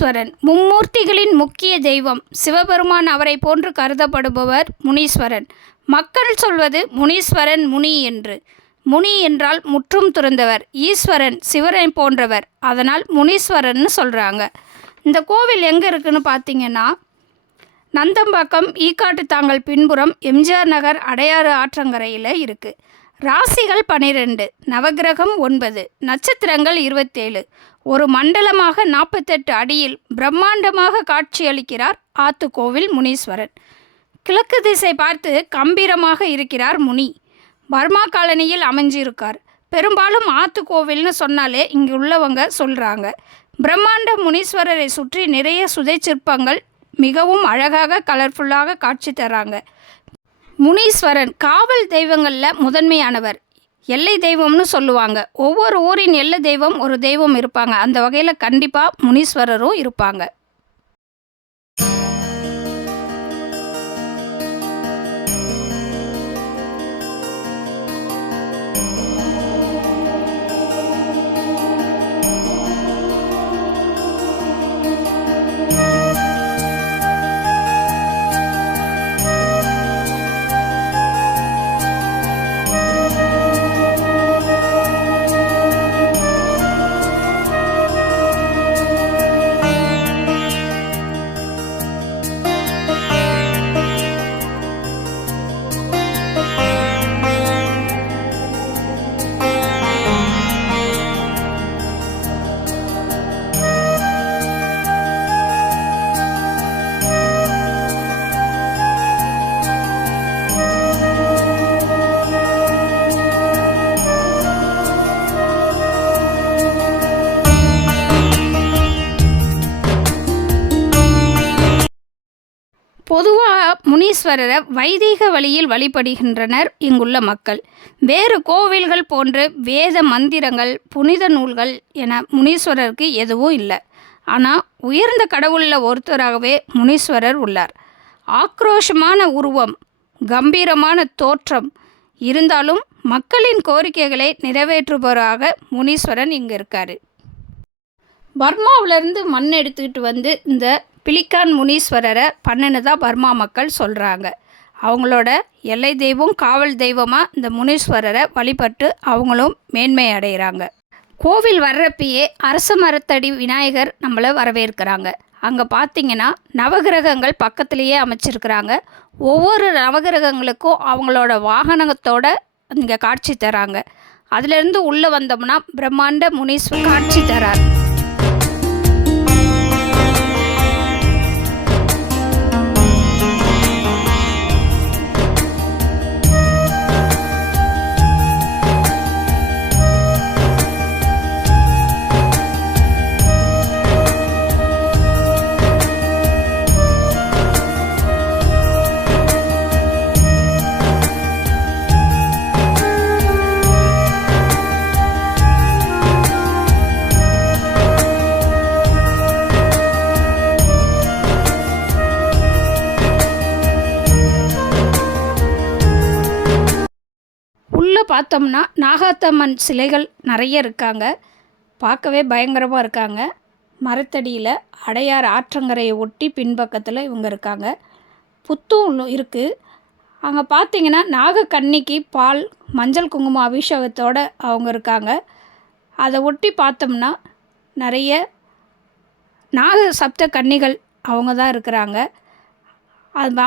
முனீஸ்வரன் மும்மூர்த்திகளின் முக்கிய தெய்வம் சிவபெருமான் அவரை போன்று கருதப்படுபவர் முனீஸ்வரன். மக்கள் சொல்வது முனீஸ்வரன் முனி என்று. முனி என்றால் முற்றும் துறந்தவர். ஈஸ்வரன் சிவனை போன்றவர், அதனால் முனீஸ்வரன்னு சொல்கிறாங்க. இந்த கோவில் எங்கே இருக்குதுன்னு பார்த்தீங்கன்னா, நந்தம்பாக்கம் ஈக்காட்டு தாங்கல் பின்புறம் எம்ஜிஆர் நகர் அடையாறு ஆற்றங்கரையில் இருக்குது. ராசிகள் 12, நவகிரகம் 9, நட்சத்திரங்கள் 27, ஒரு மண்டலமாக 48 அடியில் பிரம்மாண்டமாக காட்சியளிக்கிறார் ஆத்துக்கோவில் முனீஸ்வரன். கிழக்கு திசை பார்த்து கம்பீரமாக இருக்கிறார் முனி. பர்மா காலனியில் அமைஞ்சிருக்கார். பெரும்பாலும் ஆத்துக்கோவில்னு சொன்னாலே இங்கு உள்ளவங்க சொல்கிறாங்க. பிரம்மாண்ட முனீஸ்வரரை சுற்றி நிறைய சுதை சிற்பங்கள் மிகவும் அழகாக கலர்ஃபுல்லாக காட்சி தராங்க. முனீஸ்வரன் காவல் தெய்வங்களில் முதன்மையானவர். எல்லை தெய்வம்னு சொல்லுவாங்க. ஒவ்வொரு ஊரின் எல்லை தெய்வம் ஒரு தெய்வம் இருப்பாங்க. அந்த வகையில் கண்டிப்பாக முனீஸ்வரரும் இருப்பாங்க. பொதுவாக முனீஸ்வரரை வைதீக வழியில் வழிபடுகின்றனர் இங்குள்ள மக்கள். வேறு கோவில்கள் போன்று வேத மந்திரங்கள், புனித நூல்கள் என முனீஸ்வரருக்கு எதுவும் இல்லை. ஆனால் உயர்ந்த கடவுளில் ஒருத்தராகவே முனீஸ்வரர் உள்ளார். ஆக்ரோஷமான உருவம், கம்பீரமான தோற்றம் இருந்தாலும் மக்களின் கோரிக்கைகளை நிறைவேற்றுபவராக முனீஸ்வரன் இங்கே இருக்கார். பர்மாவிலேருந்து மண் எடுத்துக்கிட்டு வந்து இந்த பிலிக்கான் முனீஸ்வரரை பண்ணினதாக பர்மா மக்கள் சொல்கிறாங்க. அவங்களோட எல்லை தெய்வம், காவல் தெய்வமாக இந்த முனீஸ்வரரை வழிபட்டு அவங்களும் மேன்மை அடைகிறாங்க. கோவில் வர்றப்பயே அரச மரத்தடி விநாயகர் நம்மளை வரவேற்கிறாங்க. அங்கே பார்த்திங்கன்னா நவகிரகங்கள் பக்கத்துலேயே அமைச்சிருக்கிறாங்க. ஒவ்வொரு நவகிரகங்களுக்கும் அவங்களோட வாகனத்தோட இங்கே காட்சி தராங்க. அதிலேருந்து உள்ளே வந்தோம்னா பிரம்மாண்ட முனீஸ்வரர் காட்சி தரார். பார்த்தோம்னா நாகாத்தம்மன் சிலைகள் நிறைய இருக்காங்க. பார்க்கவே பயங்கரமாக இருக்காங்க. மரத்தடியில் அடையார் ஆற்றங்கரையை ஒட்டி பின்பக்கத்தில் இவங்க இருக்காங்க. புத்தும் இருக்குது. அங்கே பார்த்திங்கன்னா நாகக்கன்னிக்கு பால், மஞ்சள் குங்குமம் அபிஷேகத்தோடு அவங்க இருக்காங்க. அதை ஒட்டி பார்த்தோம்னா நிறைய நாக சப்த கன்னிகள் அவங்க தான் இருக்கிறாங்க. அது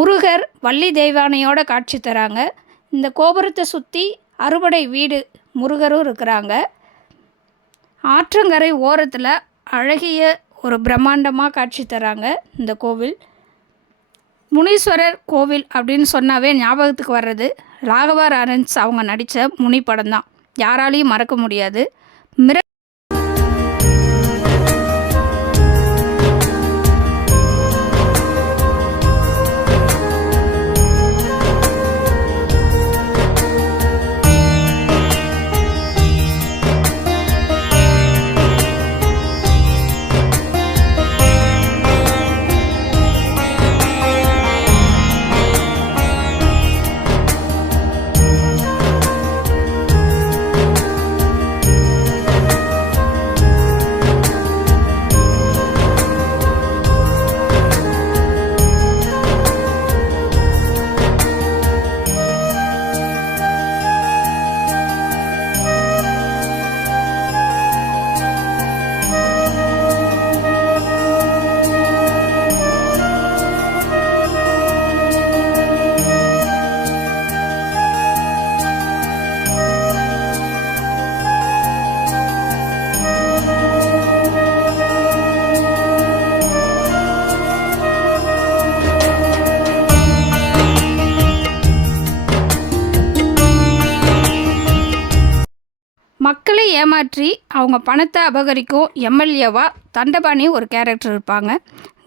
முருகர், வள்ளி தெய்வானையோட காட்சி தராங்க. இந்த கோபுரத்தை சுற்றி அறுபடை வீடு முருகரும் இருக்கிறாங்க. ஆற்றங்கரை ஓரத்தில் அழகிய ஒரு பிரம்மாண்டமாக காட்சி தராங்க இந்த கோவில். முனீஸ்வரர் கோவில் அப்படின்னு சொன்னாவே ஞாபகத்துக்கு வர்றது ராகவா லாரன்ஸ் அவங்க நடித்த முனி படம் தான். யாராலையும் மறக்க முடியாது. ஏமாற்றி அவங்க பணத்தை அபகரிக்கும் எம்எல்ஏவா தண்டபாணி ஒரு கேரக்டர் இருப்பாங்க.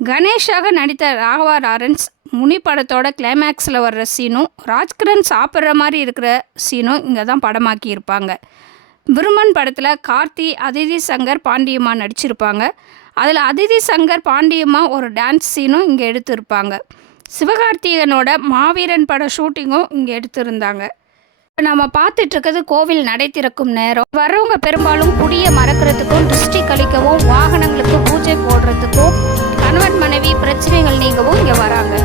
கணேஷாக நடித்த ராகவா லாரன்ஸ் முனி படத்தோட கிளைமேக்ஸில் வர்ற சீனும் ராஜ்கிரண் சாப்பிட்ற மாதிரி இருக்கிற சீனும் இங்கே தான் படமாக்கி இருப்பாங்க. பிரம்மன் படத்தில் கார்த்தி, அதிதி சங்கர், பாண்டியம்மா நடிச்சிருப்பாங்க. அதில் அதிதி சங்கர், பாண்டியம்மா ஒரு டான்ஸ் சீனும் இங்கே எடுத்திருப்பாங்க. சிவகார்த்திகேயனோட மாவீரன் பட ஷூட்டிங்கும் இங்கே எடுத்திருந்தாங்க. இப்போ நம்ம பார்த்துட்ருக்கிறது கோவில் நடை திறக்கும் நேரம். வர்றவங்க பெரும்பாலும் குடியை மறக்கிறதுக்கும், திருஷ்டி கழிக்கவும், வாகனங்களுக்கு பூஜை போடுறதுக்கும், கணவன் மனைவி பிரச்சனைகள் நீங்கவும் இங்கே வராங்க.